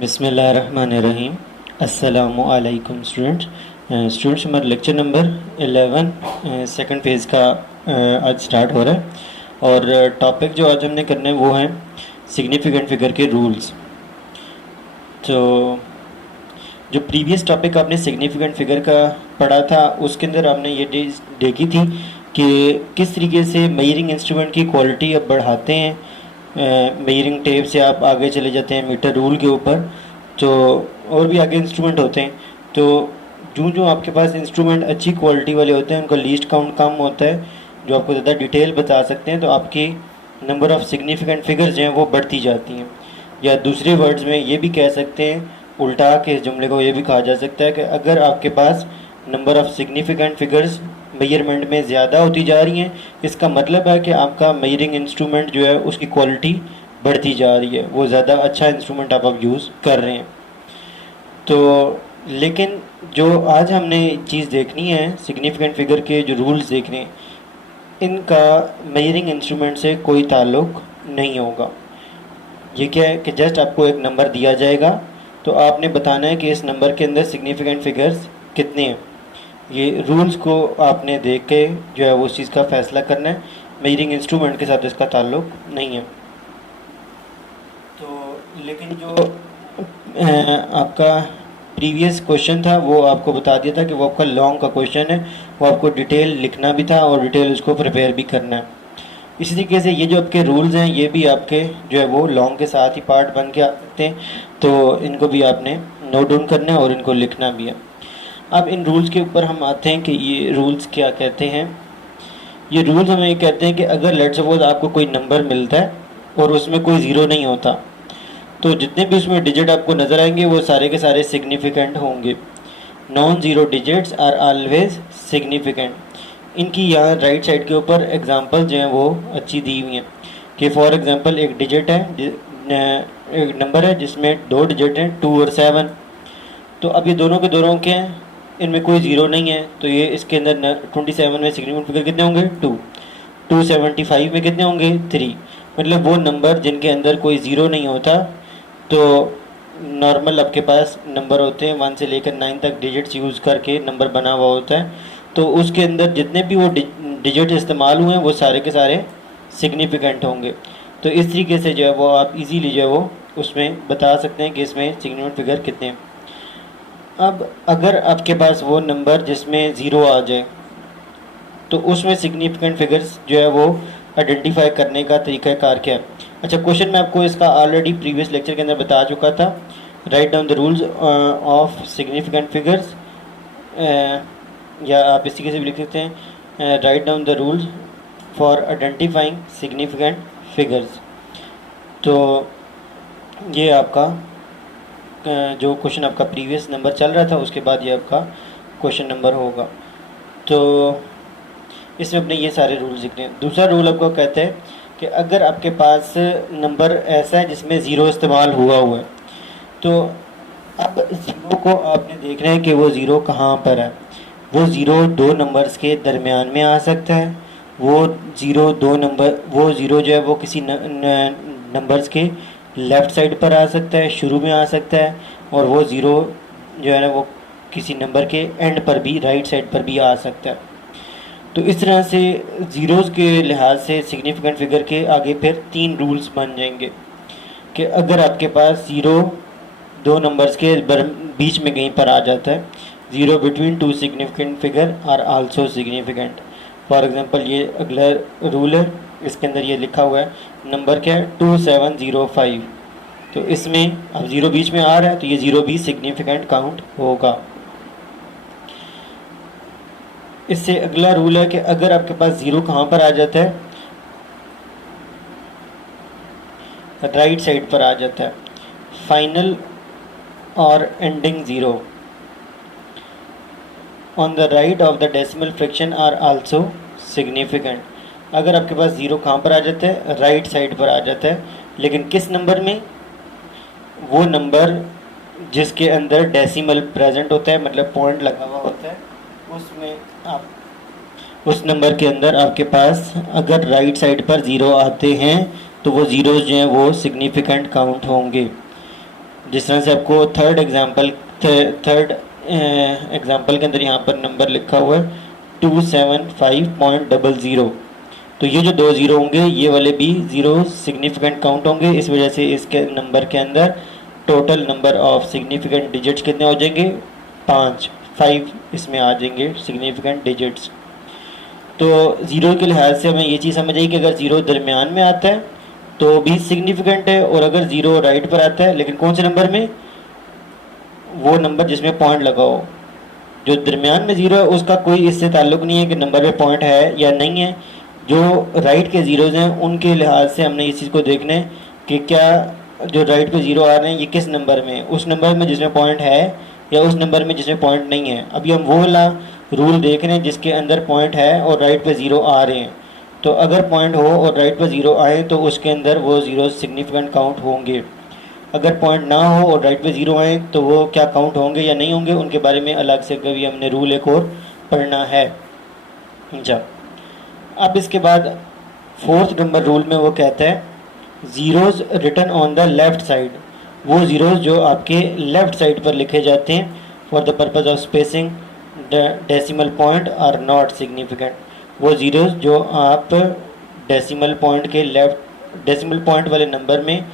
बिस्मिल्लाहिर्रहमानिर्रहीम। अस्सलामु अलैकुम स्टूडेंट्स। हमारा लेक्चर नंबर 11 सेकंड फेज़ का आज स्टार्ट हो रहा है और टॉपिक जो आज हमने करने वो हैं सिग्निफिकेंट फिगर के रूल्स। तो जो प्रीवियस टॉपिक आपने सिग्निफिकेंट फिगर का पढ़ा था उसके अंदर आपने ये देखी थी कि किस तरीके से मेजरिंग इंस्ट्रूमेंट की क्वालिटी अब बढ़ाते हैं। मेजरिंग टेप से आप आगे चले जाते हैं मीटर रूल के ऊपर, तो और भी आगे इंस्ट्रूमेंट होते हैं। तो जो आपके पास इंस्ट्रूमेंट अच्छी क्वालिटी वाले होते हैं उनका लीस्ट काउंट कम होता है, जो आपको ज़्यादा डिटेल बता सकते हैं, तो आपकी नंबर ऑफ़ सिग्निफिकेंट फिगर्स जो हैं वो बढ़ती जाती हैं। या दूसरे वर्ड्स में ये भी कह सकते हैं, उल्टा के इस जुमले को ये भी कहा जा सकता है कि अगर आपके पास number of significant figures measurement में ज़्यादा होती जा रही हैं, इसका मतलब है कि आपका मेजरिंग इंस्ट्रूमेंट जो है उसकी क्वालिटी बढ़ती जा रही है, वो ज़्यादा अच्छा इंस्ट्रूमेंट आप यूज़ कर रहे हैं। तो लेकिन जो आज हमने चीज़ देखनी है, सिग्निफिकेंट फिगर के जो रूल्स देखने हैं, इनका मेजरिंग इंस्ट्रूमेंट से कोई ताल्लुक़ नहीं होगा। ये क्या है कि जस्ट आपको एक नंबर दिया जाएगा, तो आपने बताना है कि इस नंबर के अंदर सिग्निफिकेंट फिगर्स कितने हैं। ये रूल्स को आपने देख के जो है वो उस चीज़ का फ़ैसला करना है, मेजरिंग इंस्ट्रूमेंट के साथ इसका ताल्लुक़ नहीं है। तो लेकिन जो आपका प्रीवियस क्वेश्चन था वो आपको बता दिया था कि वो आपका लॉन्ग का क्वेश्चन है, वो आपको डिटेल लिखना भी था और डिटेल उसको प्रिपेयर भी करना है। इसी तरीके से ये जो आपके रूल्स हैं ये भी आपके जो है वो लॉन्ग के साथ ही पार्ट बन के आते हैं, तो इनको भी आपने नोट डाउन करना है और इनको लिखना भी है। अब इन रूल्स के ऊपर हम आते हैं कि ये रूल्स क्या कहते हैं। ये रूल्स हमें ये कहते हैं कि अगर लेट्स सपोज आपको कोई नंबर मिलता है और उसमें कोई ज़ीरो नहीं होता, तो जितने भी उसमें डिजिट आपको नज़र आएंगे वो सारे के सारे सिग्निफिकेंट होंगे। Non zero digits are always significant. इनकी यहाँ राइट साइड के ऊपर एग्जांपल जो हैं वो अच्छी दी हुई हैं कि फॉर एग्जांपल एक डिजिट है, एक नंबर है जिसमें दो डिजिट हैं 2 और 7। तो अब ये दोनों के दोनों के हैं, इनमें कोई ज़ीरो नहीं है, तो ये इसके अंदर 27 में सिग्निफिकेंट फिगर कितने होंगे 2। 275 में कितने होंगे 3। मतलब वो नंबर जिनके अंदर कोई ज़ीरो नहीं होता, तो नॉर्मल आपके पास नंबर होते हैं 1 से लेकर 9 तक डिजिट्स यूज़ करके नंबर बना हुआ होता है, तो उसके अंदर जितने भी वो डिजिट इस्तेमाल हुए हैं वो सारे के सारे सिग्निफिकेंट होंगे। तो इस तरीके से जो है वो आप इजीली जो है वो उसमें बता सकते हैं कि इसमें सिग्निफिकेंट फिगर कितने हैं। अब अगर आपके पास वो नंबर जिसमें ज़ीरो आ जाए, तो उसमें सिग्निफिकेंट फिगर्स जो है वो आइडेंटिफाई करने का तरीक़ाकार क्या है। अच्छा, क्वेश्चन मैं आपको इसका ऑलरेडी प्रीवियस लेक्चर के अंदर बता चुका था। Write down the rules of significant figures, या आप इसी के से भी लिख सकते हैं write down the rules for identifying significant figures. तो ये आपका जो क्वेश्चन आपका प्रीवियस नंबर चल रहा था उसके बाद ये आपका क्वेश्चन नंबर होगा। तो इसमें अपने ये सारे रूल्स लिखने हैं। दूसरा रूल आपको कहता है कि अगर आपके पास नंबर ऐसा है जिसमें ज़ीरो इस्तेमाल हुआ है, तो अब ज़ीरो को आपने देखना है कि वो ज़ीरो कहाँ पर है। वो ज़ीरो दो नंबर्स के दरमियान में आ सकता है, वो ज़ीरो जो है वो किसी नंबर्स के लेफ़्ट साइड पर आ सकता है, शुरू में आ सकता है, और वो ज़ीरो जो है ना वो किसी नंबर के एंड पर भी, राइट साइड पर भी आ सकता है। तो इस तरह से ज़ीरोज़ के लिहाज से सिग्निफिकेंट फिगर के आगे फिर 3 रूल्स बन जाएंगे कि अगर आपके पास ज़ीरो दो नंबर्स के बीच में कहीं पर आ जाता है, zero between 2 significant figure are also significant. For example ये अगला रूल है, इसके अंदर ये लिखा हुआ है नंबर क्या है 2705, तो इसमें अब ज़ीरो बीच में आ रहा है तो ये ज़ीरो भी सिग्निफिकेंट काउंट होगा। इससे अगला रूल है कि अगर आपके पास ज़ीरो कहाँ पर आ जाता है, राइट साइड पर आ जाता है, फाइनल और ending zero on the right of the decimal fraction are also significant. अगर आपके पास ज़ीरो कहाँ पर आ जाता है, राइट साइड पर आ जाता है, लेकिन किस नंबर में, वो नंबर जिसके अंदर डेसिमल प्रेजेंट होता है, मतलब पॉइंट लगा हुआ होता है, उसमें आप उस नंबर के अंदर आपके पास अगर राइट साइड पर ज़ीरो आते हैं तो वो ज़ीरोज़ जो हैं वो सिग्निफिकेंट काउंट होंगे। जिस तरह से आपको थर्ड एग्जाम्पल के अंदर यहाँ पर नंबर लिखा हुआ है 275.00। तो ये जो 2 ज़ीरो होंगे ये वाले भी ज़ीरो सिग्निफिकेंट काउंट होंगे, इस वजह से इसके नंबर के अंदर total number of significant digits कितने हो जाएंगे? 5 इसमें आ जाएंगे सिग्निफिकेंट डिजिट्स। तो ज़ीरो के लिहाज से हमें ये चीज़ समझ आई कि अगर ज़ीरो दरमियान में आता है तो भी सिग्निफिकेंट है, और अगर ज़ीरो राइट पर आता है, लेकिन कौन से नंबर में? वो नंबर जिसमें पॉइंट लगा हो। जो दरमियान में ज़ीरो है उसका कोई इससे ताल्लुक़ नहीं है कि नंबर पे पॉइंट है या नहीं है। जो राइट के ज़ीरोज़ हैं उनके लिहाज से हमने इस चीज़ को देखना है कि क्या जो राइट पे ज़ीरो आ रहे हैं ये किस नंबर में, उस नंबर में जिसमें पॉइंट है या उस नंबर में जिसमें पॉइंट नहीं है। अभी हम वो वाला रूल देख रहे हैं जिसके अंदर पॉइंट है और राइट पे ज़ीरो आ रहे हैं। तो अगर पॉइंट हो और राइट पे ज़ीरो आए तो उसके अंदर वो ज़ीरो सिग्निफिकेंट काउंट होंगे। अगर पॉइंट ना हो और राइट पे ज़ीरो आए तो वो क्या काउंट होंगे या नहीं होंगे, उनके बारे में अलग से कभी हमने रूल एक और पढ़ना है। अच्छा, अब इसके बाद फोर्थ नंबर रूल में वो कहता है zeros written on the left side. वो ज़ीरोज़ जो आपके लेफ़्ट साइड पर लिखे जाते हैं for the purpose of spacing decimal point are not significant. वो ज़ीरोज़ जो आप डेसिमल पॉइंट के लेफ़्ट डेसिमल पॉइंट वाले नंबर में,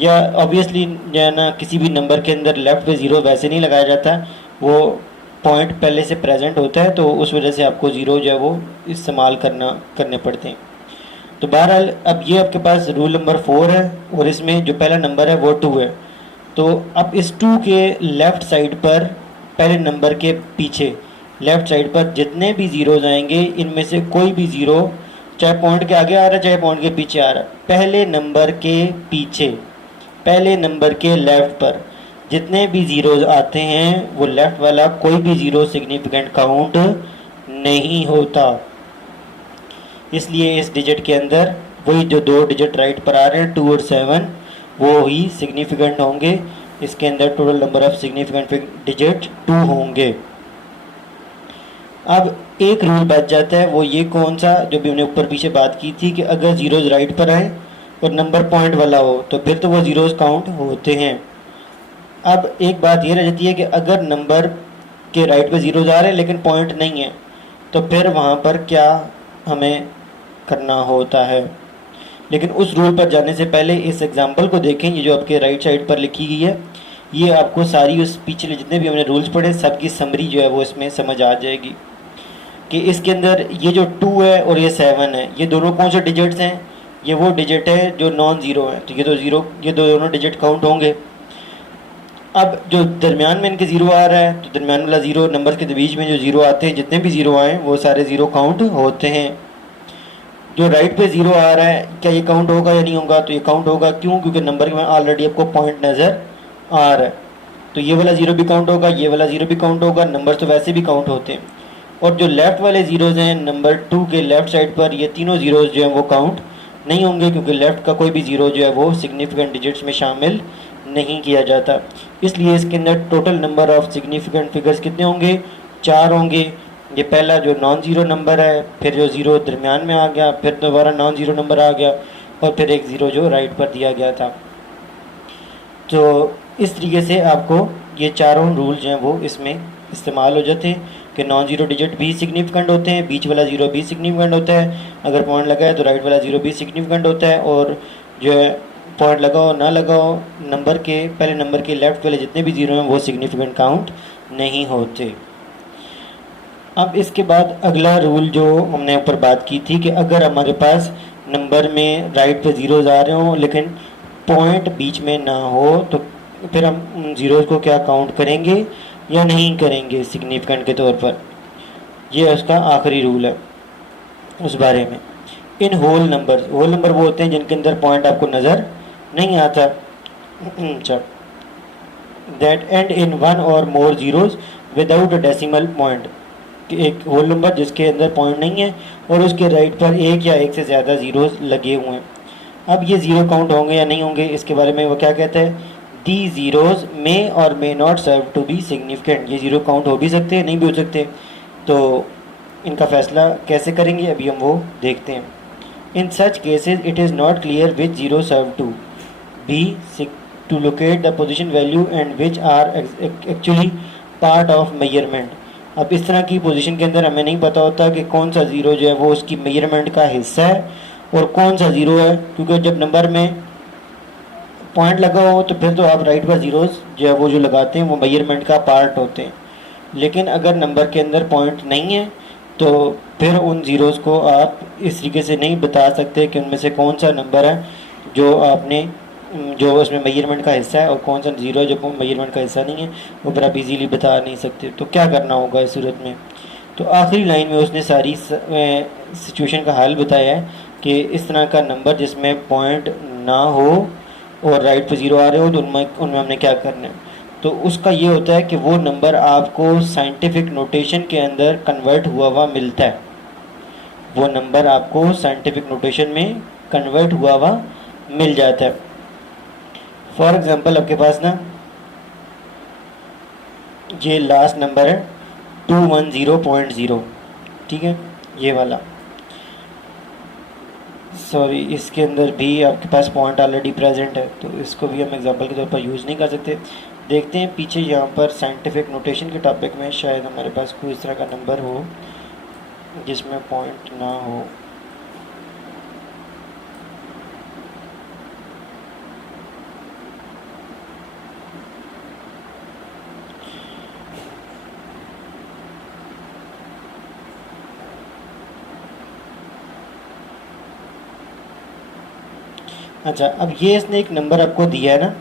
या ऑब्वियसली जो है ना किसी भी नंबर के अंदर लेफ़्ट पे ज़ीरो वैसे नहीं लगाया जाता, वो पॉइंट पहले से प्रेजेंट होता है, तो उस वजह से आपको ज़ीरो जो है वो इस्तेमाल करने पड़ते हैं। तो बहरहाल अब ये आपके पास रूल नंबर 4 है और इसमें जो पहला नंबर है वो 2 है। तो अब इस 2 के लेफ़्ट साइड पर पहले नंबर के पीछे लेफ़्ट साइड पर जितने भी ज़ीरोज़ आएंगे इनमें से कोई भी ज़ीरो, चाहे पॉइंट के आगे आ रहा है चाहे पॉइंट के पीछे आ रहा है, पहले नंबर के पीछे पहले नंबर के लेफ़्ट पर जितने भी ज़ीरोज़ आते हैं वो लेफ़्ट वाला कोई भी ज़ीरो सिग्निफिकेंट काउंट नहीं होता। इसलिए इस डिजिट के अंदर वही जो 2 डिजिट राइट पर आ रहे हैं 2 और 7 वो ही सिग्निफिकेंट होंगे। इसके अंदर total number of significant digit 2 होंगे। अब एक रूल बच जाता है, वो ये कौन सा, जो भी हमने ऊपर पीछे बात की थी कि अगर ज़ीरोज़ राइट पर आए और नंबर पॉइंट वाला हो तो फिर तो वो ज़ीरोज़ काउंट होते हैं। अब एक बात ये रह जाती है कि अगर नंबर के राइट पे ज़ीरोज़ आ रहे हैं लेकिन पॉइंट नहीं है तो फिर वहाँ पर क्या हमें करना होता है। लेकिन उस रूल पर जाने से पहले इस एग्जांपल को देखें। ये जो आपके राइट साइड पर लिखी गई है ये आपको सारी उस पिछले जितने भी हमने रूल्स पढ़े सबकी समरी जो है वो इसमें समझ आ जाएगी कि इसके अंदर ये जो 2 है और ये 7 है ये दोनों कौन से डिजिट्स हैं? ये वो डिजिट है जो नॉन ज़ीरो है, तो ये दोनों डिजिट काउंट होंगे। अब जो दरमियान में इनके ज़ीरो आ रहा है तो दरमियान वाला ज़ीरो, नंबर के बीच में जो ज़ीरो आते हैं जितने भी ज़ीरो आए वो सारे ज़ीरो काउंट होते हैं। जो राइट पे ज़ीरो आ रहा है क्या ये काउंट होगा या नहीं होगा? तो ये काउंट होगा। क्यों? क्योंकि नंबर में ऑलरेडी आपको पॉइंट नज़र आ रहा है, तो ये वाला ज़ीरो भी काउंट होगा, ये वाला ज़ीरो भी काउंट होगा। नंबर तो वैसे भी काउंट होते हैं। और जो लेफ़्ट वाले ज़ीरोज़ हैं नंबर 2 के लेफ़्ट साइड पर, ये तीनों ज़ीरोज़ जो हैं वो काउंट नहीं होंगे क्योंकि लेफ़्ट का कोई भी ज़ीरो जो है वो सिग्निफिकेंट डिजिट्स में शामिल नहीं किया जाता। इसलिए इसके अंदर total number of significant figures कितने होंगे? 4 होंगे। ये पहला जो नॉन ज़ीरो नंबर है, फिर जो ज़ीरो दरमियान में आ गया, फिर दोबारा नॉन ज़ीरो नंबर आ गया और फिर एक ज़ीरो जो राइट पर दिया गया था। तो इस तरीके से आपको ये चारों रूल जो हैं वो इसमें इस्तेमाल हो जाते हैं कि नॉन ज़ीरो डिजिट भी सिग्निफिकेंट होते हैं, बीच वाला ज़ीरो भी सिग्निफिकेंट होता है, अगर पॉइंट लगा है तो राइट वाला ज़ीरो भी सिग्निफिकेंट होता है, और जो है पॉइंट लगाओ ना लगाओ नंबर के पहले नंबर के लेफ़्ट वाले जितने भी ज़ीरो हैं वो सिग्निफिकेंट काउंट नहीं होते। अब इसके बाद अगला रूल जो हमने ऊपर बात की थी कि अगर हमारे पास नंबर में राइट पे ज़ीरोज़ आ रहे हों लेकिन पॉइंट बीच में ना हो तो फिर हम उन ज़ीरोज़ को क्या काउंट करेंगे या नहीं करेंगे सिग्निफिकेंट के तौर पर। ये उसका आखिरी रूल है उस बारे में। इन होल नंबर वो होते हैं जिनके अंदर पॉइंट आपको नज़र नहीं आता। अच्छा, दैट एंड इन 1 और more zeros without a decimal point. एक होल नंबर जिसके अंदर पॉइंट नहीं है और उसके राइट पर एक या एक से ज़्यादा ज़ीरोज़ लगे हुए हैं। अब ये ज़ीरो काउंट होंगे या नहीं होंगे इसके बारे में वो क्या कहता है, दी ज़ीरोज़ मे और may not serve to be significant. ये ज़ीरो काउंट हो भी सकते हैं नहीं भी हो सकते, तो इनका फ़ैसला कैसे करेंगे अभी हम वो देखते हैं। In such cases it is not clear which zero serve to be to locate the position value and which are actually part of measurement. अब इस तरह की पोजीशन के अंदर हमें नहीं पता होता कि कौन सा ज़ीरो जो है वो उसकी मेजरमेंट का हिस्सा है और कौन सा ज़ीरो है, क्योंकि जब नंबर में पॉइंट लगा हो तो फिर तो आप राइट पर ज़ीरोज़ जो है वो जो लगाते हैं वो मेजरमेंट का पार्ट होते हैं। लेकिन अगर नंबर के अंदर पॉइंट नहीं है तो फिर उन ज़ीरोज़ को आप इस तरीके से नहीं बता सकते कि उनमें से कौन सा नंबर है जो आपने जो उसमें मेजरमेंट का हिस्सा है और कौन सा ज़ीरो है जो मेजरमेंट का हिस्सा नहीं है, वो फिर आप इजीली बता नहीं सकते। तो क्या करना होगा इस सूरत में? तो आखिरी लाइन में उसने सारी सिचुएशन का हल बताया है कि इस तरह का नंबर जिसमें पॉइंट ना हो और राइट पे ज़ीरो आ रहे हो तो उनमें हमने क्या करना है। तो उसका ये होता है कि वो नंबर आपको साइंटिफिक नोटेशन के अंदर कन्वर्ट हुआ मिलता है। वो नंबर आपको साइंटिफिक नोटेशन में कन्वर्ट हुआ मिल जाता है। फॉर एग्ज़ाम्पल आपके पास ना ये लास्ट नंबर है 210.0, ठीक है, ये वाला। सॉरी, इसके अंदर भी आपके पास पॉइंट ऑलरेडी प्रेजेंट है तो इसको भी हम एग्जांपल के तौर पर यूज़ नहीं कर सकते। देखते हैं पीछे यहाँ पर साइंटिफिक नोटेशन के टॉपिक में शायद हमारे पास कोई इस तरह का नंबर हो जिसमें पॉइंट ना हो। अच्छा, अब ये इसने एक नंबर आपको दिया है ना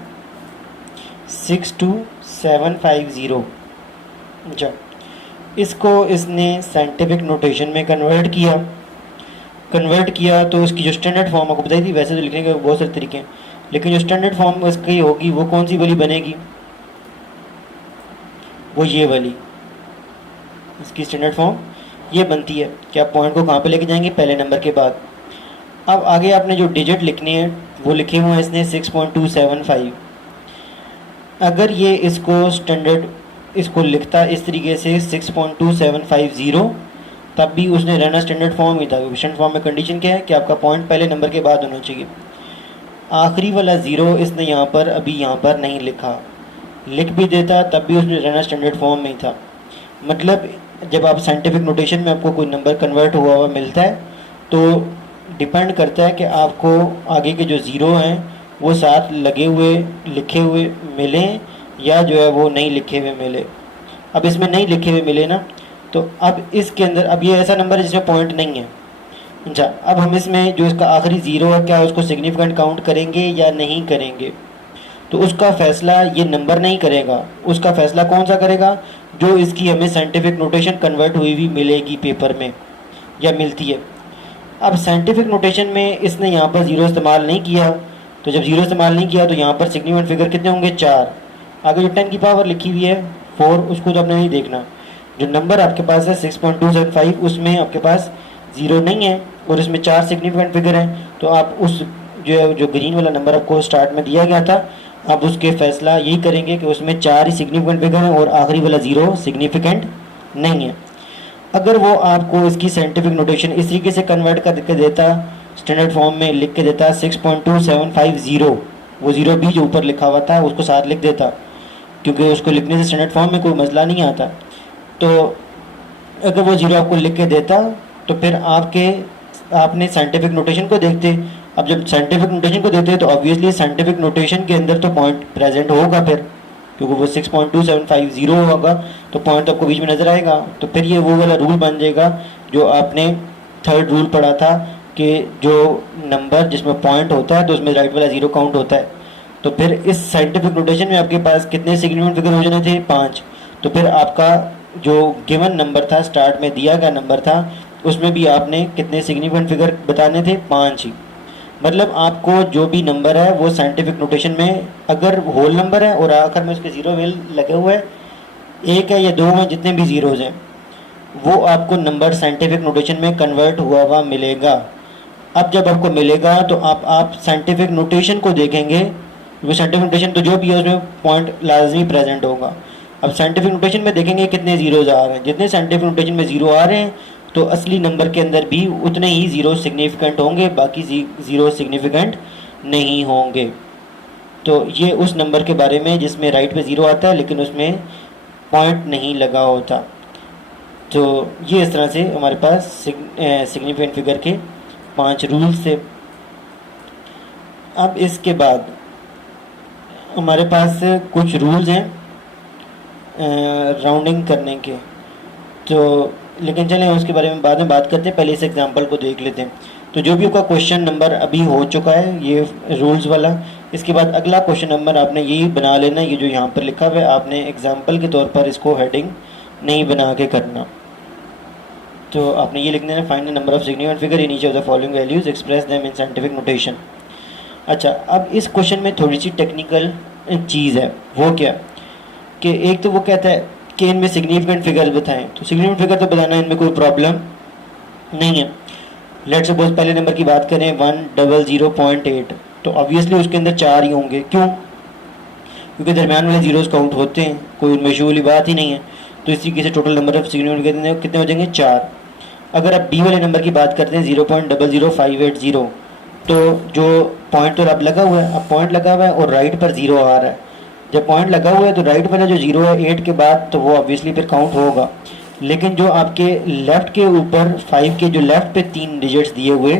62750। अच्छा, इसको इसने साइंटिफिक नोटेशन में कन्वर्ट किया तो इसकी जो स्टैंडर्ड फॉर्म आपको बताई थी, वैसे तो लिखने के बहुत सारे तरीके हैं, लेकिन जो स्टैंडर्ड फॉर्म इसकी होगी वो कौन सी वाली बनेगी? वो ये वाली, इसकी स्टैंडर्ड फॉर्म ये बनती है कि आप पॉइंट को कहाँ पे लेके जाएंगे? पहले नंबर के बाद। अब आगे आपने जो डिजिट लिखने हैं वो लिखे हुए हैं इसने 6.275। अगर ये इसको स्टैंडर्ड इसको लिखता इस तरीके से 6.2750 तब भी उसने रहना स्टैंडर्ड फॉर्म ही था। स्टैंडर्ड फॉर्म में कंडीशन क्या है कि आपका पॉइंट पहले नंबर के बाद होना चाहिए। आखिरी वाला ज़ीरो इसने यहाँ पर अभी यहाँ पर नहीं लिखा, लिख भी देता तब भी उसने रहना स्टैंडर्ड फॉर्म में ही था। मतलब जब आप साइंटिफिक नोटेशन में आपको कोई नंबर कन्वर्ट हुआ मिलता है तो डिपेंड करता है कि आपको आगे के जो ज़ीरो हैं वो साथ लगे हुए लिखे हुए मिलें या जो है वो नहीं लिखे हुए मिले। अब इसमें नहीं लिखे हुए मिले ना, तो अब इसके अंदर अब ये ऐसा नंबर है जिसमें पॉइंट नहीं है। अच्छा, अब हम इसमें जो इसका आखिरी ज़ीरो है क्या उसको सिग्निफिकेंट काउंट करेंगे या नहीं करेंगे? तो उसका फ़ैसला ये नंबर नहीं करेगा, उसका फ़ैसला कौन सा करेगा? जो इसकी हमें साइंटिफिक नोटेशन कन्वर्ट हुई हुई मिलेगी पेपर में या मिलती है। अब साइंटिफिक नोटेशन में इसने यहाँ पर ज़ीरो इस्तेमाल नहीं किया, तो जब ज़ीरो इस्तेमाल नहीं किया तो यहाँ पर सिग्निफिकेंट फिगर कितने होंगे? 4। आगे जो 10 की पावर लिखी हुई है 4 उसको तो आपने नहीं देखना। जो नंबर आपके पास है 6.275 उसमें आपके पास ज़ीरो नहीं है और इसमें 4 सिग्निफिकेंट फिगर हैं, तो आप उस जो ग्रीन वाला नंबर आपको स्टार्ट में दिया गया था आप उसके फैसला यही करेंगे कि उसमें 4 ही सिग्निफिकेंट फिगर हैं और आखिरी वाला ज़ीरो सिग्निफिकेंट नहीं है। अगर वो आपको इसकी साइंटिफिक नोटेशन इस तरीके से कन्वर्ट करके देता, स्टैंडर्ड फॉर्म में लिख के देता 6.2750, वो ज़ीरो भी जो ऊपर लिखा हुआ था उसको साथ लिख देता, क्योंकि उसको लिखने से स्टैंडर्ड फॉर्म में कोई मसला नहीं आता। तो अगर वो ज़ीरो आपको लिख के देता तो फिर आपने साइंटिफिक नोटेशन को देखते। अब जब साइंटिफिक नोटेशन को देते तो ऑब्वियसली साइंटिफिक नोटेशन के अंदर तो पॉइंट प्रेजेंट होगा फिर, क्योंकि वो 6.2750 होगा तो पॉइंट आपको बीच में नज़र आएगा। तो फिर ये वो वाला रूल बन जाएगा जो आपने थर्ड रूल पढ़ा था कि जो नंबर जिसमें पॉइंट होता है तो उसमें राइट वाला ज़ीरो काउंट होता है। तो फिर इस साइंटिफिक नोटेशन में आपके पास कितने सिग्निफिकेंट फिगर हो जाने थे? 5। तो फिर आपका जो गिवन नंबर था, स्टार्ट में दिया गया नंबर था, उसमें भी आपने कितने सिग्निफिकेंट फिगर बताने थे? 5 ही। मतलब आपको जो भी नंबर है वो साइंटिफिक नोटेशन में अगर होल नंबर है और आखिर में उसके ज़ीरो वेल लगे हुए हैं, 1 है या 2 हैं, जितने भी ज़ीरोज़ हैं वो आपको नंबर साइंटिफिक नोटेशन में कन्वर्ट हुआ मिलेगा। अब जब आपको मिलेगा तो आप साइंटिफिक नोटेशन को देखेंगे, वो साइंटिफिक नोटेशन तो जो भी है उसमें पॉइंट लाजमी प्रेजेंट होगा। अब साइंटिफिक नोटेशन में देखेंगे कितने ज़ीरोज़ आ रहे हैं, जितने साइंटिफिक नोटेशन में ज़ीरो आ रहे हैं तो असली नंबर के अंदर भी उतने ही ज़ीरो सिग्निफिकेंट होंगे, बाकी ज़ीरो सिग्निफिकेंट नहीं होंगे। तो ये उस नंबर के बारे में जिसमें राइट पे ज़ीरो आता है लेकिन उसमें पॉइंट नहीं लगा होता। तो ये इस तरह से हमारे पास सिग्निफिकेंट फिगर के 5 रूल्स थे। अब इसके बाद हमारे पास कुछ रूल्स हैं राउंडिंग करने के, तो लेकिन चलें उसके बारे में बाद में बात करते हैं, पहले इस एग्जांपल को देख लेते हैं। तो जो भी आपका क्वेश्चन नंबर अभी हो चुका है ये रूल्स वाला, इसके बाद अगला क्वेश्चन नंबर आपने यही बना लेना, ये जो यहाँ पर लिखा हुआ है आपने एग्जांपल के तौर पर इसको हेडिंग नहीं बना के करना। तो आपने ये लिखना है, find the number of significant figure in each of the following values, express them in scientific notation. अच्छा, अब इस क्वेश्चन में थोड़ी सी टेक्निकल चीज़ है, वो क्या कि एक तो वो कहता है कि इनमें सिग्निफिकेंट फिगर बताएं, तो सिग्निफिकेंट फिगर तो बताना इनमें कोई प्रॉब्लम नहीं है। लेट्स सपोज पहले नंबर की बात करें 100.8, तो ऑब्वियसली उसके अंदर 4 ही होंगे। क्यों? क्योंकि दरमियान वाले जीरोस काउंट होते हैं, कोई उनमें इशू वाली बात ही नहीं है। तो इस तरीके से टोटल नंबर ऑफ सिग्निफिकेंट कितने हो जाएंगे? 4। अगर आप बी वाले नंबर की बात करते हैं 0.00580, तो जो पॉइंट तो अब लगा हुआ है, अब पॉइंट लगा हुआ है और राइट पर ज़ीरो आ रहा है। जब पॉइंट लगा हुआ है तो राइट वाला जो ज़ीरो है 8 के बाद, तो वो ऑब्वियसली फिर काउंट होगा। लेकिन जो आपके लेफ़्ट के ऊपर 5 के जो लेफ़्ट पे 3 डिजिट्स दिए हुए,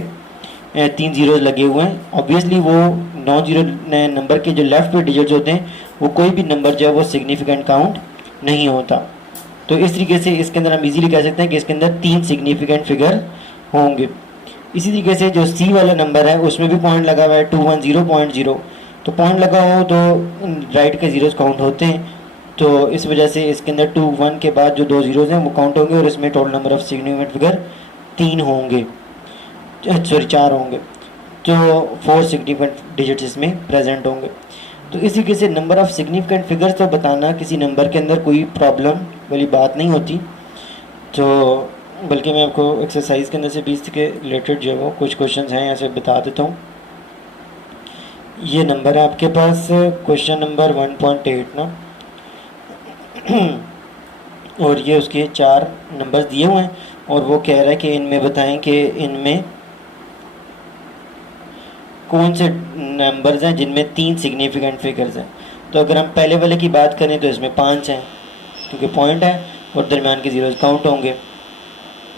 3 जीरोज लगे हुए हैं, ऑब्वियसली वो नॉन जीरो नंबर के जो लेफ़्ट पे डिजिट्स होते हैं वो कोई भी नंबर जो है वो सिग्निफिकेंट काउंट नहीं होता। तो इस तरीके से इसके अंदर हम इजीली कह सकते हैं कि इसके अंदर 3 सिग्निफिकेंट फिगर होंगे। इसी तरीके से जो सी वाला नंबर है उसमें भी पॉइंट लगा हुआ है 210.0, तो पॉइंट लगा हो तो राइट के ज़ीरोज़ काउंट होते हैं, तो इस वजह से इसके अंदर 21 के बाद जो 2 ज़ीरोज़ हैं वो काउंट होंगे और इसमें total number of significant figure 3 होंगे, सॉरी 4 होंगे, तो 4 सिग्निफिकेंट डिजिट्स इसमें प्रेजेंट होंगे। तो इस तरीके से नंबर ऑफ सिग्निफिकेंट फिगर्स तो बताना किसी नंबर के अंदर कोई प्रॉब्लम वाली बात नहीं होती। तो बल्कि मैं आपको एक्सरसाइज के अंदर से 20 के रिलेटेड जो है वो कुछ क्वेश्चंस हैं ऐसे बता देता हूँ। ये नंबर है आपके पास क्वेश्चन नंबर 1.8 ना, और ये उसके 4 नंबर्स दिए हुए हैं और वो कह रहा है कि इनमें बताएं कि इनमें कौन से नंबर्स हैं जिनमें 3 सिग्निफिकेंट फिगर्स हैं। तो अगर हम पहले वाले की बात करें तो इसमें 5 हैं क्योंकि पॉइंट है और दरमियान के ज़ीरोज़ काउंट होंगे।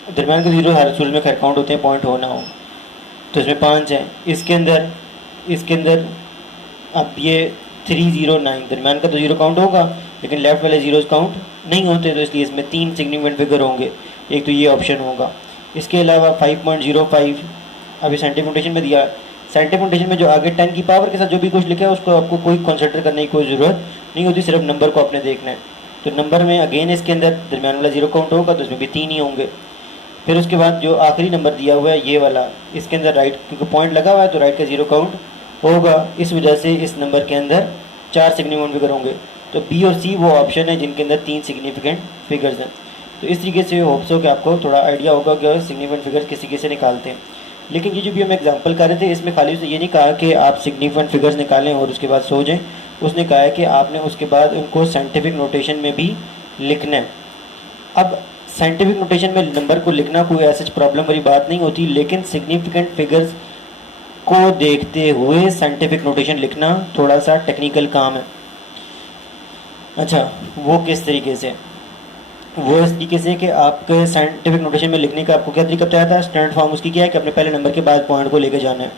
दरमियान के ज़ीरो हर सूरत में खैर काउंट होते हैं, पॉइंट हो ना हो, तो इसमें 5 हैं। इसके अंदर अब ये 309, दरमियान का तो ज़ीरो काउंट होगा लेकिन लेफ़्ट वाले ज़ीरोज़ काउंट नहीं होते, तो इसलिए इसमें 3 सिग्निफिकेंट फिगर होंगे। एक तो ये ऑप्शन होगा। इसके अलावा 5.05 अभी साइंटिफिक नोटेशन में दिया, साइंटिफिक नोटेशन में जो आगे 10 की पावर के साथ जो भी कुछ लिखा है उसको आपको कोई कंसिडर करने की कोई ज़रूरत नहीं होती, सिर्फ नंबर को आपने देखना है। तो नंबर में अगेन इसके अंदर दरमियान वाला ज़ीरो काउंट होगा तो इसमें भी 3 ही होंगे। फिर उसके बाद जो आखिरी नंबर दिया हुआ है ये वाला, इसके अंदर राइट क्योंकि पॉइंट लगा हुआ है तो राइट का ज़ीरो काउंट होगा, इस वजह से इस नंबर के अंदर 4 सिग्निफिकेंट फिगर होंगे। तो बी और सी वो ऑप्शन है जिनके अंदर 3 सिग्निफिकेंट फिगर्स हैं। तो इस तरीके से होप्स हो कि आपको थोड़ा आइडिया होगा कि सिग्निफिकेंट फिगर्स किसी कैसे निकालते हैं। लेकिन ये जो भी हम एग्जांपल कर रहे थे इसमें खाली से ये नहीं कहा कि आप सिग्निफिकेंट फिगर्स निकालें और उसके बाद सो जाएं, उसने कहा है कि आपने उसके बाद उनको साइंटिफिक नोटेशन में भी लिखना है। अब साइंटिफिक नोटेशन में नंबर को लिखना कोई ऐसी प्रॉब्लम वाली बात नहीं होती, लेकिन सिग्निफिकेंट फिगर्स को देखते हुए साइंटिफिक नोटेशन लिखना थोड़ा सा टेक्निकल काम है। अच्छा, वो किस तरीके से? वो इस तरीके से कि आपके साइंटिफिक नोटेशन में लिखने का आपको क्या तरीका बताया था? स्टैंडर्ड फॉर्म उसकी क्या है कि अपने पहले नंबर के बाद पॉइंट को लेके जाना है।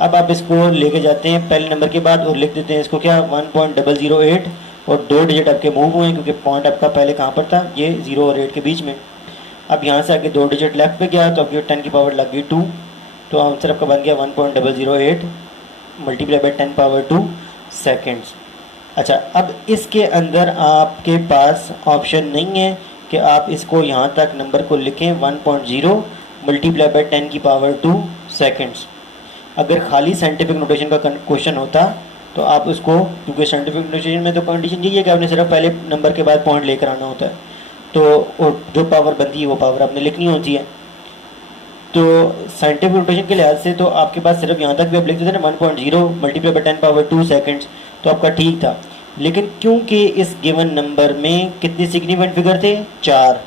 अब आप इसको लेके जाते हैं पहले नंबर के बाद और लिख देते हैं इसको क्या 1.008 और 2 डिजिट आपके मूव हुए हैं क्योंकि पॉइंट आपका पहले कहाँ पर था? ये 0 और 8 के बीच में। अब यहाँ से आगे 2 डिजिट लेफ्ट पे गया तो आपकी 10 की पावर लग गई 2, तो आंसर आपका बन गया 1.008 मल्टीप्लाई बाई 10 पावर 2 सेकेंड्स। अच्छा, अब इसके अंदर आपके पास ऑप्शन नहीं है कि आप इसको यहाँ तक नंबर को लिखें 1.0 मल्टीप्लाई बाई 10 की पावर 2 सेकेंड्स। अगर खाली साइंटिफिक नोटेशन का क्वेश्चन होता तो आप उसको, क्योंकि साइंटिफिक नोटेशन में तो कंडीशन यही है कि आपने सिर्फ पहले नंबर के बाद पॉइंट लेकर आना होता है, तो जो पावर बनती है वो पावर आपने लिखनी होती है। तो साइंटिफिक नोटेशन के लिहाज से तो आपके पास सिर्फ यहाँ तक भी आप लिख देते ना 1.0 मल्टीप्लाई बाई 10 पावर 2 सेकेंड्स, तो आपका ठीक था। लेकिन क्योंकि इस गिवन नंबर में कितने सिग्निफिकेंट फिगर थे? 4।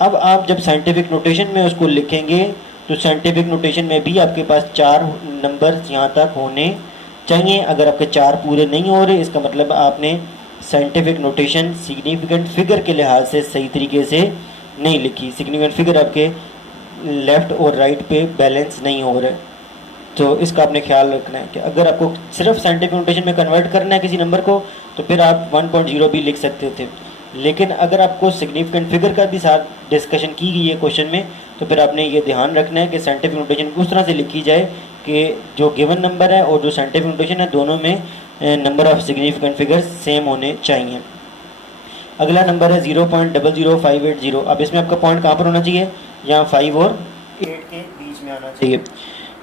अब आप जब साइंटिफिक नोटेशन में उसको लिखेंगे तो साइंटिफिक नोटेशन में भी आपके पास 4 नंबर यहाँ तक होने चाहिए। अगर आपके 4 पूरे नहीं हो रहे, इसका मतलब आपने साइंटिफिक नोटेशन सिग्निफिकेंट फिगर के लिहाज से सही तरीके से नहीं लिखी। सिग्निफिकेंट फिगर आपके लेफ़्ट और राइट पे बैलेंस नहीं हो रहे, तो इसका आपने ख्याल रखना है कि अगर आपको सिर्फ साइंटिफिक नोटेशन में कन्वर्ट करना है किसी नंबर को, तो फिर आप 1.0 भी लिख सकते थे। लेकिन अगर आपको सिग्निफिकेंट फिगर का भी साथ डिस्कशन की गई है क्वेश्चन में, तो फिर आपने ये ध्यान रखना है कि साइंटिफिक नोटेशन उस तरह से लिखी जाए कि जो गिवन नंबर है और जो साइंटिफिक नोटेशन है, दोनों में number of significant figures same होने चाहिए। अगला नंबर है 0.00580। अब इसमें आपका पॉइंट कहाँ पर होना चाहिए? यहाँ 5 और 8 के बीच में आना चाहिए।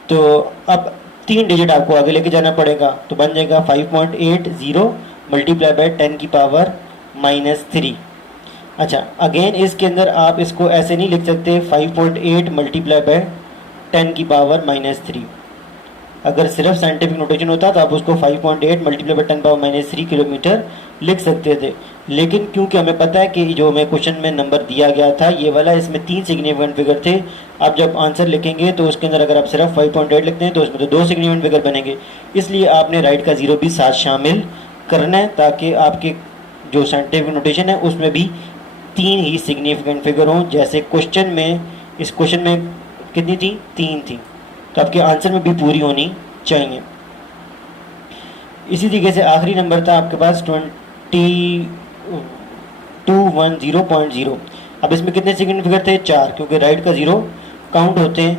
तो अब 3 डिजिट आपको आगे लेके जाना पड़ेगा, तो बन जाएगा 5.80 मल्टीप्लाई बाय 10 की पावर -3। अच्छा, अगेन इसके अंदर आप इसको ऐसे नहीं लिख सकते 5.8 मल्टीप्लाई बाय 10 की पावर -3। अगर सिर्फ साइंटिफिक नोटेशन होता तो आप उसको 5.8 मल्टीप्लाई बाय 10 पावर -3 किलोमीटर लिख सकते थे। लेकिन क्योंकि हमें पता है कि जो हमें क्वेश्चन में नंबर दिया गया था ये वाला, इसमें 3 सिग्निफिकेंट फिगर थे। आप जब आंसर लिखेंगे तो उसके अंदर अगर आप सिर्फ 5.8 लिखते हैं तो उसमें तो 2 सिग्निफिकेंट फिगर बनेंगे, इसलिए आपने राइट का 0 भी साथ शामिल करना है, ताकि आपके जो साइंटिफिक नोटेशन है उसमें भी 3 ही सिग्निफिकेंट फिगर हों। जैसे क्वेश्चन में, इस क्वेश्चन में कितनी थी? 3 थी, तो आपके आंसर में भी पूरी होनी चाहिए। इसी तरीके से आखिरी नंबर था आपके पास 2210.0। अब इसमें कितने सेकंड फिगर थे? 4, क्योंकि राइट का 0 काउंट होते हैं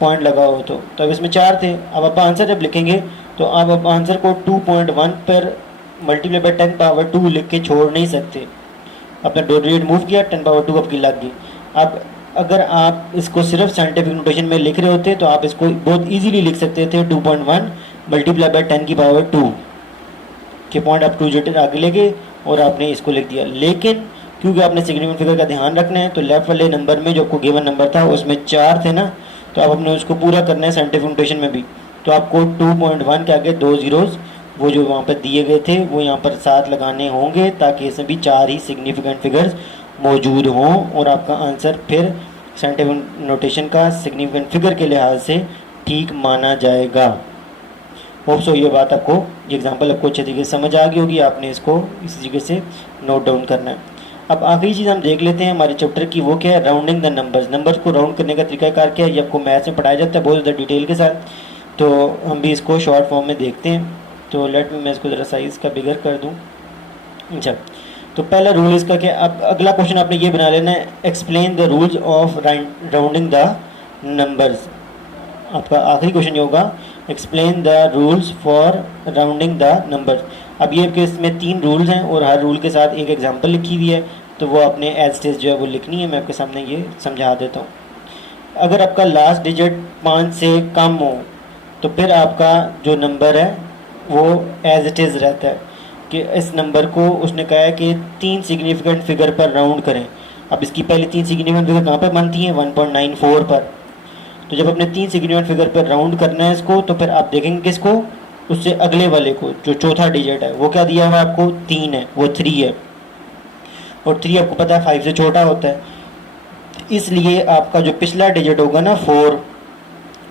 पॉइंट लगा हो तो अब इसमें 4 थे। अब आप आंसर जब लिखेंगे तो आप अब आंसर को 2.1 पर मल्टीप्लाई बाय 10 पावर 2 लिख के छोड़ नहीं सकते। अपना 2 डिजिट मूव किया, 10 पावर 2 आपकी लग गई। अब अगर आप इसको सिर्फ साइंटिफिक नोटेशन में लिख रहे होते तो आप इसको बहुत इजीली लिख सकते थे 2.1 मल्टीप्लाई बाय 10 की पावर 2 के पॉइंट आप 2 डिजिट आगे ले गए और आपने इसको लिख दिया। लेकिन क्योंकि आपने सिग्निफिकेंट फिगर का ध्यान रखना है, तो लेफ्ट वाले नंबर में जो आपको गिवन नंबर था उसमें 4 थे ना, तो आप अपने उसको पूरा करना है साइंटिफिक नोटेशन में भी। तो आपको 2.1 के आगे 2 जीरोज़ वो जो वहाँ पर दिए गए थे वो यहाँ पर 7 लगाने होंगे, ताकि इसमें भी 4 ही सिग्निफिकेंट फिगर्स मौजूद हों और आपका आंसर फिर साइंटिफिक नोटेशन का सिग्निफिकेंट फिगर के लिहाज से ठीक माना जाएगा। होप सो ये बात आपको, ये एग्जांपल आपको अच्छे तरीके से समझ आ गई होगी। आपने इसको इसी तरीके से नोट डाउन करना है। अब आखिरी चीज़ हम देख लेते हैं हमारे चैप्टर की, वो क्या है? Rounding the numbers. नंबर्स को राउंड करने का तरीकाकार क्या है, ये आपको मैथ्स में पढ़ाया जाता है बहुत ज़्यादा डिटेल के साथ, तो हम भी इसको शॉर्ट फॉर्म में देखते हैं। तो लेट मैं इसको ज़रा साइज़ का बिगर कर दूँ। अच्छा, तो पहला रूल इसका क्या? अब अगला क्वेश्चन आपने ये बना लेना है, explain the rules of rounding the numbers. आपका आखिरी क्वेश्चन ये होगा, explain the rules for rounding the numbers. अब ये कि इसमें 3 रूल्स हैं और हर रूल के साथ एक एग्जांपल लिखी हुई है, तो वो आपने एज टेस्ट जो है वो लिखनी है। मैं आपके सामने ये समझा देता हूँ। अगर आपका लास्ट डिजिट 5 से कम हो तो फिर आपका जो नंबर है वो एज इट इज़ रहता है, कि इस नंबर को उसने कहा है कि 3 सिग्निफिकेंट फिगर पर राउंड करें। अब इसकी पहले 3 सिग्निफिकेंट फिगर कहाँ पर बनती हैं? 1.94 पर। तो जब अपने 3 सिग्निफिकेंट फिगर पर राउंड करना है इसको, तो फिर आप देखेंगे किसको? उससे अगले वाले को, जो चौथा डिजिट है वो क्या दिया हुआ है आपको? 3 है, वो 3 है, और 3 आपको पता है 5 से छोटा होता है, इसलिए आपका जो पिछला डिजिट होगा ना 4,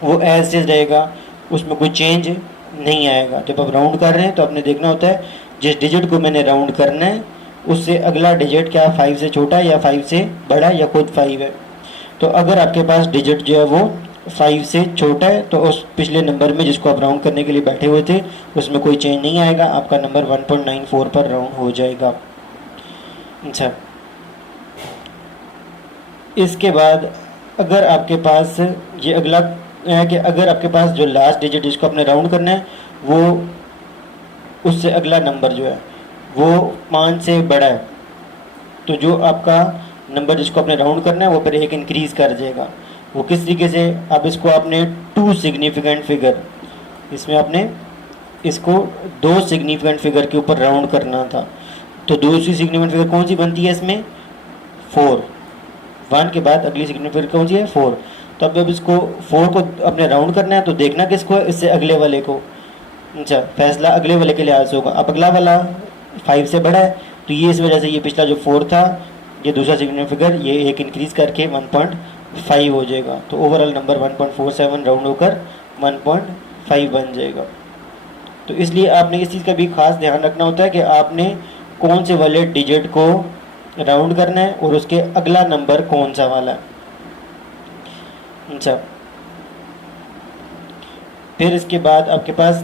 वो एज इज रहेगा, उसमें कोई चेंज नहीं आएगा। जब आप राउंड कर रहे हैं तो आपने देखना होता है जिस डिजिट को मैंने राउंड करना है उससे अगला डिजिट क्या 5 से छोटा है या 5 से बड़ा है या खुद 5 है। तो अगर आपके पास डिजिट जो है वो 5 से छोटा है तो उस पिछले नंबर में जिसको आप राउंड करने के लिए बैठे हुए थे उसमें कोई चेंज नहीं आएगा, आपका नंबर 1.94 पर राउंड हो जाएगा। अच्छा, इसके बाद अगर आपके पास ये अगला है कि अगर आपके पास जो लास्ट डिजिट जिसको आपने राउंड करना है वो उससे अगला नंबर जो है वो 5 से बड़ा है, तो जो आपका नंबर जिसको आपने राउंड करना है वो फिर 1 इंक्रीज़ कर जाएगा। वो किस तरीके से? अब इसको आपने 2 सिग्निफिकेंट फिगर, इसमें आपने इसको 2 सिग्निफिकेंट फिगर के ऊपर राउंड करना था, तो दूसरी सिग्निफिकेंट फिगर कौन सी बनती है इसमें? 4। 1 के बाद अगली सिग्निफिकेंट फिगर कौन सी है? 4। तो अब इसको 4 को अपने राउंड करना है, तो देखना किसको है? इससे अगले वाले को। अच्छा, फैसला अगले वाले के लिहाज से होगा। अब अगला वाला 5 से बड़ा है, तो ये इस वजह से ये पिछला जो 4 था, ये दूसरा सिग्निफिकेंट फिगर ये 1 इंक्रीज़ करके 1.5 हो जाएगा, तो ओवरऑल नंबर 1.47 राउंड होकर 1.5 बन जाएगा। तो इसलिए आपने इस चीज़ का भी खास ध्यान रखना होता है कि आपने कौन से वाले डिजिट को राउंड करना है और उसके अगला नंबर कौन सा वाला है। अच्छा, फिर इसके बाद आपके पास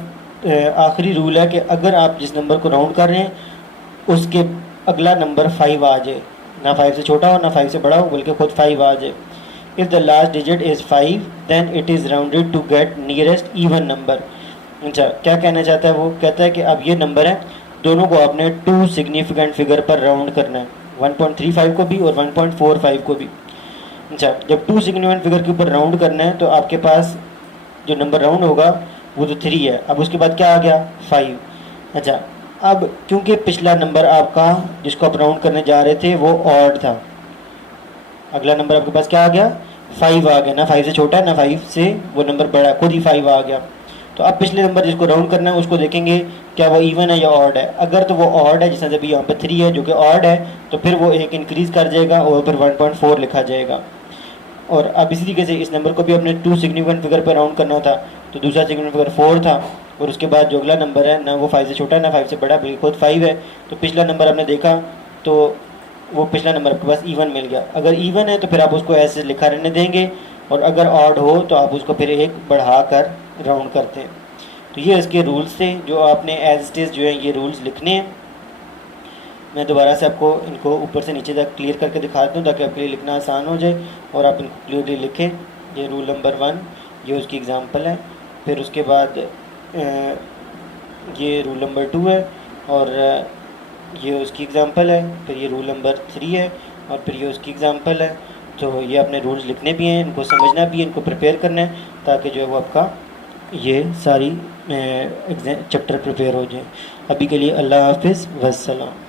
आखिरी रूल है कि अगर आप जिस नंबर को राउंड कर रहे हैं उसके अगला नंबर 5 आ जाए, ना 5 से छोटा हो ना 5 से बड़ा हो, बल्कि खुद 5 आ जाए। If the last digit is 5 then it is rounded to get nearest even number. अच्छा, क्या कहना चाहता है वो? कहता है कि अब ये नंबर है, दोनों को आपने 2 सिग्निफिकेंट फिगर पर राउंड करना है, 1.35 को भी और 1.45 को भी। अच्छा, जब 2 सिग्निफिकेंट फिगर के ऊपर राउंड करना है तो आपके पास जो नंबर राउंड होगा वो तो 3 है। अब उसके बाद क्या आ गया? 5। अच्छा, अब क्योंकि पिछला नंबर आपका जिसको आप राउंड करने जा रहे थे वो ऑड था, अगला नंबर आपके पास क्या आ गया? 5 आ गया। ना 5 से छोटा है ना 5 से वो नंबर बड़ा है, खुद ही 5 आ गया। तो अब पिछले नंबर जिसको राउंड करना है उसको देखेंगे क्या वो इवन है या ऑड है। अगर तो वो ऑड है, जैसे अभी यहाँ पर 3 है जो कि ऑड है, तो फिर वो एक इंक्रीज़ कर जाएगा और फिर 1.4 लिखा जाएगा। और अब इसी तरीके से इस नंबर को भी अपने 2 सिग्निफिकेंट फिगर पर राउंड करना था, तो दूसरा सिग्निफिकेंट फिगर 4 था और उसके बाद जो अगला नंबर है ना वो 5 से छोटा है ना 5 से बड़ा, बल्कि खुद 5 है। तो पिछला नंबर आपने देखा तो वो पिछला नंबर आपके पास इवन मिल गया। अगर इवन है तो फिर आप उसको ऐसे लिखा रहने देंगे, और अगर ऑड हो तो आप उसको फिर एक बढ़ा कर राउंड करते हैं। तो ये इसके रूल्स थे जो आपने एज इट इज़ जो है ये रूल्स लिखने हैं। मैं दोबारा से आपको इनको ऊपर से नीचे तक क्लियर करके दिखाता हूँ ताकि आपके लिए लिखना आसान हो जाए और आप इनको क्लियरली लिखें। ये रूल नंबर 1 ये उसकी एग्ज़ाम्पल है, फिर उसके बाद ये रूल नंबर 2 है और ये उसकी एग्ज़ाम्पल है, फिर ये रूल नंबर 3 है और फिर ये उसकी एग्ज़ाम्पल है। तो ये आपने रूल्स लिखने भी हैं, इनको समझना भी है, इनको प्रिपेयर करना है ताकि जो है वो आपका ये सारी चैप्टर प्रिपेयर हो जाए। अभी के लिए अल्लाह हाफिज़ वस्सलाम।